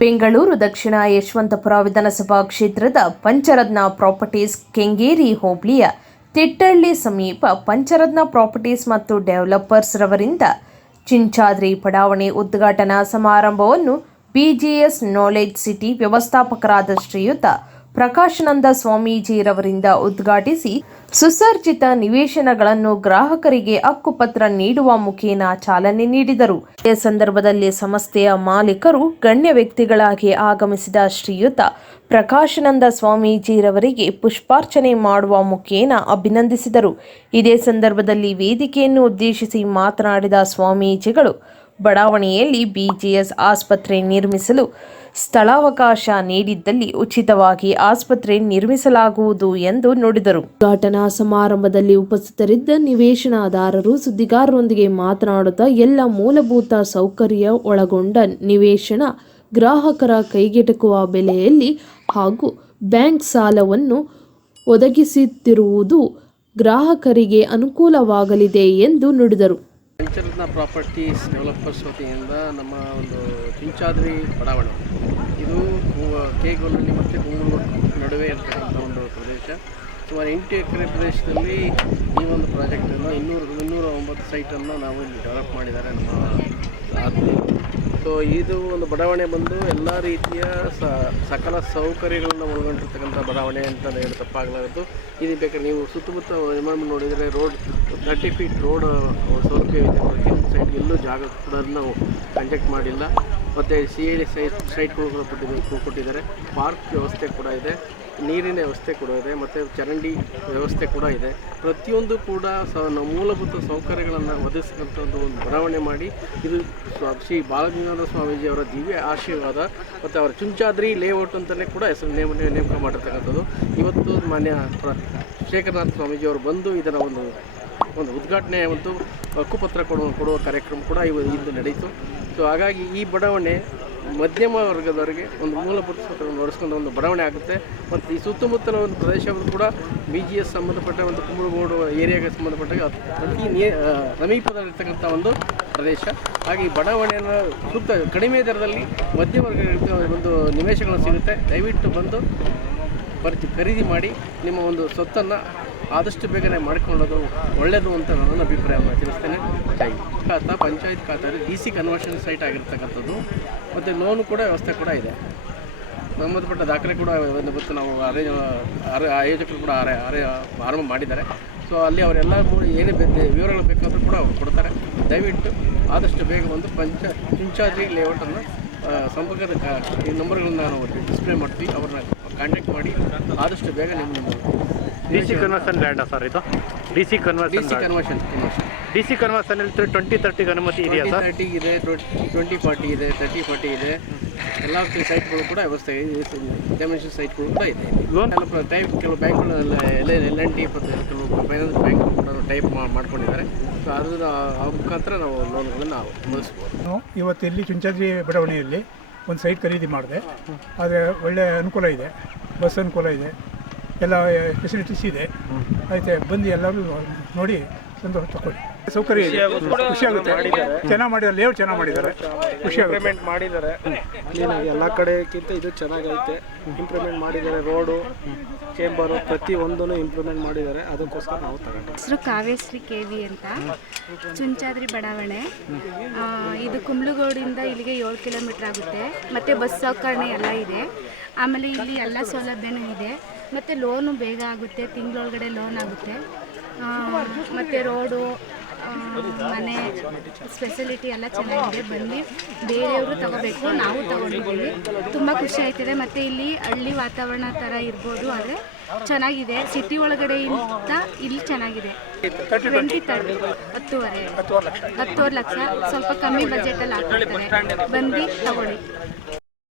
ಬೆಂಗಳೂರು ದಕ್ಷಿಣ ಯಶವಂತಪುರ ವಿಧಾನಸಭಾ ಕ್ಷೇತ್ರದ ಪಂಚರತ್ನ ಪ್ರಾಪರ್ಟೀಸ್ ಕೆಂಗೇರಿ ಹೋಬಳಿಯ ತಿಟ್ಟಳ್ಳಿ ಸಮೀಪ ಪಂಚರತ್ನ ಪ್ರಾಪರ್ಟೀಸ್ ಮತ್ತು ಡೆವಲಪರ್ಸ್ ರವರಿಂದ ಚಿಂಚಾದ್ರಿ ಬಡಾವಣೆ ಉದ್ಘಾಟನಾ ಸಮಾರಂಭವನ್ನು ಬಿಜಿಎಸ್ ನಾಲೆಜ್ ಸಿಟಿ ವ್ಯವಸ್ಥಾಪಕರಾದ ಶ್ರೀಯುತ ಪ್ರಕಾಶಾನಂದ ಸ್ವಾಮೀಜಿರವರಿಂದ ಉದ್ಘಾಟಿಸಿ ಸುಸರ್ಜಿತ ನಿವೇಶನಗಳನ್ನು ಗ್ರಾಹಕರಿಗೆ ಹಕ್ಕುಪತ್ರ ನೀಡುವ ಮುಖೇನ ಚಾಲನೆ ನೀಡಿದರು. ಇದೇ ಸಂದರ್ಭದಲ್ಲಿ ಸಂಸ್ಥೆಯ ಮಾಲೀಕರು, ಗಣ್ಯ ವ್ಯಕ್ತಿಗಳಾಗಿ ಆಗಮಿಸಿದ ಶ್ರೀಯುತ ಪ್ರಕಾಶನಂದ ಸ್ವಾಮೀಜಿರವರಿಗೆ ಪುಷ್ಪಾರ್ಚನೆ ಮಾಡುವ ಮುಖೇನ ಅಭಿನಂದಿಸಿದರು. ಇದೇ ಸಂದರ್ಭದಲ್ಲಿ ವೇದಿಕೆಯನ್ನು ಉದ್ದೇಶಿಸಿ ಮಾತನಾಡಿದ ಸ್ವಾಮೀಜಿಗಳು, ಬಡಾವಣೆಯಲ್ಲಿ ಬಿಜಿಎಸ್ ಆಸ್ಪತ್ರೆ ನಿರ್ಮಿಸಲು ಸ್ಥಳಾವಕಾಶ ನೀಡಿದ್ದಲ್ಲಿ ಉಚಿತವಾಗಿ ಆಸ್ಪತ್ರೆ ನಿರ್ಮಿಸಲಾಗುವುದು ಎಂದು ನುಡಿದರು. ಉದ್ಘಾಟನಾ ಸಮಾರಂಭದಲ್ಲಿ ಉಪಸ್ಥಿತರಿದ್ದ ನಿವೇಶನದಾರರು ಸುದ್ದಿಗಾರರೊಂದಿಗೆ ಮಾತನಾಡುತ್ತಾ ಎಲ್ಲ ಮೂಲಭೂತ ಸೌಕರ್ಯ ಒಳಗೊಂಡ ನಿವೇಶನ ಗ್ರಾಹಕರ ಕೈಗೆಟಕುವ ಬೆಲೆಯಲ್ಲಿ ಹಾಗೂ ಬ್ಯಾಂಕ್ ಸಾಲವನ್ನು ಒದಗಿಸುತ್ತಿರುವುದು ಗ್ರಾಹಕರಿಗೆ ಅನುಕೂಲವಾಗಲಿದೆ ಎಂದು ನುಡಿದರು. ಪಂಚರತ್ನ ಪ್ರಾಪರ್ಟೀಸ್ ಡೆವಲಪರ್ಸ್ ವತಿಯಿಂದ ನಮ್ಮ ಒಂದು ಚಿಂಚಾದ್ರಿ ಬಡಾವಣೆ. ಇದು ಕೇಗೋಲಹಳ್ಳಿ ಮತ್ತು ಕುಂಗೂರು ನಡುವೆ ಇರ್ತಕ್ಕಂಥ ಒಂದು ಪ್ರದೇಶ. ಸುಮಾರು ಎಂಟು ಎಕರೆ ಪ್ರದೇಶದಲ್ಲಿ ಈ ಒಂದು ಪ್ರಾಜೆಕ್ಟನ್ನು ಇನ್ನೂರು, ಇನ್ನೂರ ಒಂಬತ್ತು ಸೈಟನ್ನು ನಾವು ಇಲ್ಲಿ ಡೆವಲಪ್ ಮಾಡಿದ್ದಾರೆ ನಮ್ಮ ಸೊ ಇದು ಒಂದು ಬಡಾವಣೆ ಬಂದು ಎಲ್ಲ ರೀತಿಯ ಸಕಲ ಸೌಕರ್ಯಗಳನ್ನು ಒಳಗೊಂಡಿರ್ತಕ್ಕಂಥ ಬಡಾವಣೆ ಅಂತ ಹೇಳಿ ತಪ್ಪಾಗಲಾರದು. ಇದು ಬೇಕಾದ್ರೆ ನೀವು ಸುತ್ತಮುತ್ತ ವಿಮಾನ ನೋಡಿದರೆ ರೋಡ್ ತರ್ಟಿ ಫೀಟ್ ರೋಡ್ ಸೌಲಭ್ಯ ಇದೆ. ಪ್ರತಿಯೊಂದು ಸೈಡ್ ಎಲ್ಲೂ ಜಾಗ ಕೂಡ ನಾವು ಕಂಡಕ್ಟ್ ಮಾಡಿಲ್ಲ. ಮತ್ತು ಸಿ ಎ ಸೈಟ್ ಸೈಟ್ಗಳು ಕೂಡ ಕೊಟ್ಟಿದ್ದಾರೆ ಕೊಟ್ಟಿದ್ದಾರೆ. ಪಾರ್ಕ್ ವ್ಯವಸ್ಥೆ ಕೂಡ ಇದೆ. ನೀರಿನ ವ್ಯವಸ್ಥೆ ಕೂಡ ಇದೆ ಮತ್ತು ಚರಂಡಿ ವ್ಯವಸ್ಥೆ ಕೂಡ ಇದೆ. ಪ್ರತಿಯೊಂದು ಕೂಡ ಸ ಮೂಲಭೂತ ಸೌಕರ್ಯಗಳನ್ನು ಒದಗಿಸ್ತಕ್ಕಂಥದ್ದು ಒಂದು ಬಡಾವಣೆ ಮಾಡಿ ಇದು ಶ್ರೀ ಸ್ವಾಮೀಜಿ ಅವರ ದಿವ್ಯ ಆಶೀರ್ವಾದ ಮತ್ತು ಅವರ ಚುಂಚಾದ್ರಿ ಲೇಔಟ್ ಅಂತಲೇ ಕೂಡ ಹೆಸರು ನೇಮ ನೇಮಕ ಮಾಡಿರ್ತಕ್ಕಂಥದ್ದು ಇವತ್ತು ಮಾನ್ಯ ಶೇಖರನಾಥ ಸ್ವಾಮೀಜಿ ಅವರು ಬಂದು ಇದರ ಒಂದು ಒಂದು ಉದ್ಘಾಟನೆ ಒಂದು ಹಕ್ಕುಪತ್ರ ಕೊಡುವ ಕೊಡುವ ಕಾರ್ಯಕ್ರಮ ಕೂಡ ಇವ ಇಂದು ನಡೆಯಿತು. ಸೊ ಹಾಗಾಗಿ ಈ ಬಡಾವಣೆ ಮಧ್ಯಮ ವರ್ಗದವರಿಗೆ ಒಂದು ಮೂಲಭೂತ ಸೌಕರ್ಯವನ್ನು ಒದಗಿಸ್ಕೊಂಡು ಒಂದು ಬಡಾವಣೆ ಆಗುತ್ತೆ. ಮತ್ತು ಈ ಸುತ್ತಮುತ್ತಲ ಒಂದು ಪ್ರದೇಶಗಳು ಕೂಡ ಬಿ ಜಿ ಎಸ್ ಸಂಬಂಧಪಟ್ಟ ಒಂದು ಕುಂಬಳಗೋಡು ಏರಿಯಾಗೆ ಸಂಬಂಧಪಟ್ಟಾಗ ಅತಿ ನೇ ಸಮೀಪದಲ್ಲಿರ್ತಕ್ಕಂಥ ಒಂದು ಪ್ರದೇಶ. ಹಾಗೆ ಈ ಬಡಾವಣೆಯನ್ನು ಸೂಕ್ತ ಕಡಿಮೆ ದರದಲ್ಲಿ ಮಧ್ಯಮ ವರ್ಗಕ್ಕೆ ಒಂದು ನಿವೇಶಗಳು ಸಿಗುತ್ತೆ. ದಯವಿಟ್ಟು ಬಂದು ಪರಿಚಿ, ಖರೀದಿ ಮಾಡಿ ನಿಮ್ಮ ಒಂದು ಸ್ವತ್ತನ್ನು ಆದಷ್ಟು ಬೇಗನೆ ಮಾಡಿಕೊಳ್ಳೋದು ಒಳ್ಳೆಯದು ಅಂತ ನನ್ನ ಅಭಿಪ್ರಾಯವನ್ನು ತಿಳಿಸ್ತೇನೆ. ಖಾತ ಪಂಚಾಯತ್ ಖಾತೆ ಡಿ ಸಿ ಕನ್ವರ್ಷನ್ ಸೈಟ್ ಆಗಿರ್ತಕ್ಕಂಥದ್ದು. ಮತ್ತು ಲೋನು ಕೂಡ ವ್ಯವಸ್ಥೆ ಕೂಡ ಇದೆ. ಸಂಬಂಧಪಟ್ಟ ದಾಖಲೆ ಕೂಡ ಒಂದು ಗೊತ್ತು ನಾವು ಅರೇಂಜ್ ಅರೆ ಆಯೋಜಕರು ಕೂಡ ಅರೆ ಅರೆ ಆರಂಭ ಮಾಡಿದ್ದಾರೆ. ಸೊ ಅಲ್ಲಿ ಅವರೆಲ್ಲ ಕೂಡ ಏನೇ ಬೇಕು ವಿವರಗಳು ಬೇಕಾದರೂ ಕೂಡ ಅವ್ರು ಕೊಡ್ತಾರೆ. ದಯವಿಟ್ಟು ಆದಷ್ಟು ಬೇಗ ಒಂದು ಪಂಚ ಇಂಚಾರ್ಜಿ ಲೇಔಟನ್ನು ಸಂಪರ್ಕದ ಈ ನಂಬರ್ಗಳನ್ನ ನಾವು ಡಿಸ್ಪ್ಲೇ ಮಾಡ್ತೀವಿ. ಅವ್ರನ್ನ ಕಾಂಟ್ಯಾಕ್ಟ್ ಮಾಡಿ. ಆದಷ್ಟು ಬೇಗ ನಿಮ್ಮ ಡಿ ಸಿ ಕನ್ವರ್ಷನ್ ಲ್ಯಾಂಡಾ ಸರ್ ಇದು? D C D conversion C conversion conversion D C conversion twenty ತರ್ಟಿಗೆ ಅನುಮತಿ ಇದೆಯಾ ಸರ್? ತರ್ಟಿ ಇದೆ ಟ್ವೆಂಟಿ ಫಾರ್ಟಿ ಇದೆ ತರ್ಟಿ ಫಾರ್ಟಿ ಇದೆ. ಎಲ್ಲ ಸೈಟ್ಗಳು ಕೂಡ ವ್ಯವಸ್ಥೆ ಇದೆ ಡೈಮೆನ್ಷನ್ ಸೈಟ್ಗಳು ಕೂಡ ಇದೆ. ಲೋನ್ ಕೆಲವು ಟೈಪ್ ಕೆಲವು ಬ್ಯಾಂಕ್ಗಳು ಎಲ್ ಎಲ್ ಎನ್ ಟಿ ಮತ್ತು ಕೆಲವು ಫೈನಾನ್ಸ್ ಬ್ಯಾಂಕ್ ಕೂಡ ಟೈಪ್ ಮಾಡ್ಕೊಂಡಿದ್ದಾರೆ. ಸೊ ಅದರ ಆ ಮುಖಾಂತರ ನಾವು ಲೋನ್ಗಳನ್ನು ನಾವು ಬಳಸ್ಬೋದು. ಇವತ್ತು ಇಲ್ಲಿ ಚುಂಚಾದ್ರಿ ಬಡಾವಣೆಯಲ್ಲಿ ಒಂದು ಸೈಟ್ ಖರೀದಿ ಮಾಡಿದೆ. ಆದರೆ ಒಳ್ಳೆಯ ಅನುಕೂಲ ಇದೆ ಬಸ್ ಅನುಕೂಲ ಇದೆ. ಎಲ್ಲ ಫೆಸಿಲಿಟೀಸ್ ಇದೆ. ಆಯ್ತು ಬಂದು ಎಲ್ಲರೂ ನೋಡಿ ಸಂತೋಷ ತಗೊಳ್ಳಿ ಸೌಕರ್ಯ ಇದೆ. ಖುಷಿ ಆಗುತ್ತೆ. ಚೆನ್ನಾಗಿ ಮಾಡಿದ್ದಾರೆ. ಲೇಔಟ್ ಚೆನ್ನಾಗಿ ಮಾಡಿದ್ದಾರೆ. ಖುಷಿ ಆಗುತ್ತೆ. ಮಾಡಿದ್ದಾರೆ. ಕ್ಲೀನಾಗಿ ಎಲ್ಲ ಕಡೆಗಿಂತ ಇದು ಚೆನ್ನಾಗೈತೆ. ಇಂಪ್ರೂವ್ಮೆಂಟ್ ಮಾಡಿದ್ದಾರೆ ರೋಡು ಚೇಂಬರು ಪ್ರತಿ ಒಂದೂ ಇಂಪ್ರೂವ್ಮೆಂಟ್ ಮಾಡಿದ್ದಾರೆ. ಅದಕ್ಕೋಸ್ಕರ ನಾವು ತಗೊಂಡು ಹೆಸರು ಕಾವ್ಯಶ್ರೀ ಕೆ ವಿ ಅಂತ. ಚುಂಚಾದ್ರಿ ಬಡಾವಣೆ. ಆ, ಇದು ಕುಂಬ್ಳಗೋಡಿಂದ ಇಲ್ಲಿಗೆ ಏಳು ಕಿಲೋಮೀಟ್ರ್ ಆಗುತ್ತೆ. ಮತ್ತು ಬಸ್ ಸೌಕರ್ಯ ಎಲ್ಲ ಇದೆ. ಆಮೇಲೆ ಇಲ್ಲಿ ಎಲ್ಲ ಸೌಲಭ್ಯನೂ ಇದೆ. ಮತ್ತು ಲೋನು ಬೇಗ ಆಗುತ್ತೆ ತಿಂಗಳೊಳಗಡೆ ಲೋನ್ ಆಗುತ್ತೆ. ಮತ್ತು ರೋಡು ಮನೆ ಸ್ಪೆಷಲಿಟಿ ಎಲ್ಲ ಚೆನ್ನಾಗಿದೆ. ಬನ್ನಿ ಬೇರೆಯವರು ತಗೋಬೇಕು ನಾವು ತಗೊಂಡಿದ್ದೀವಿ. ತುಂಬ ಖುಷಿ ಆಯ್ತದೆ. ಮತ್ತೆ ಇಲ್ಲಿ ಹಳ್ಳಿ ವಾತಾವರಣ ಥರ ಇರ್ಬೋದು ಆದರೆ ಚೆನ್ನಾಗಿದೆ. ಸಿಟಿ ಒಳಗಡೆ ಇಂತ ಇಲ್ಲಿ ಚೆನ್ನಾಗಿದೆ. ಟ್ವೆಂಟಿ ತರ್ಟಿ ಹತ್ತುವರೆ. ಹತ್ತುವರೆ ಲಕ್ಷ. ಸ್ವಲ್ಪ ಕಮ್ಮಿ ಬಜೆಟಲ್ಲಿ ಹಾಕ್ತಾರೆ ಬಂದು ತಗೊಳ್ಳಿ.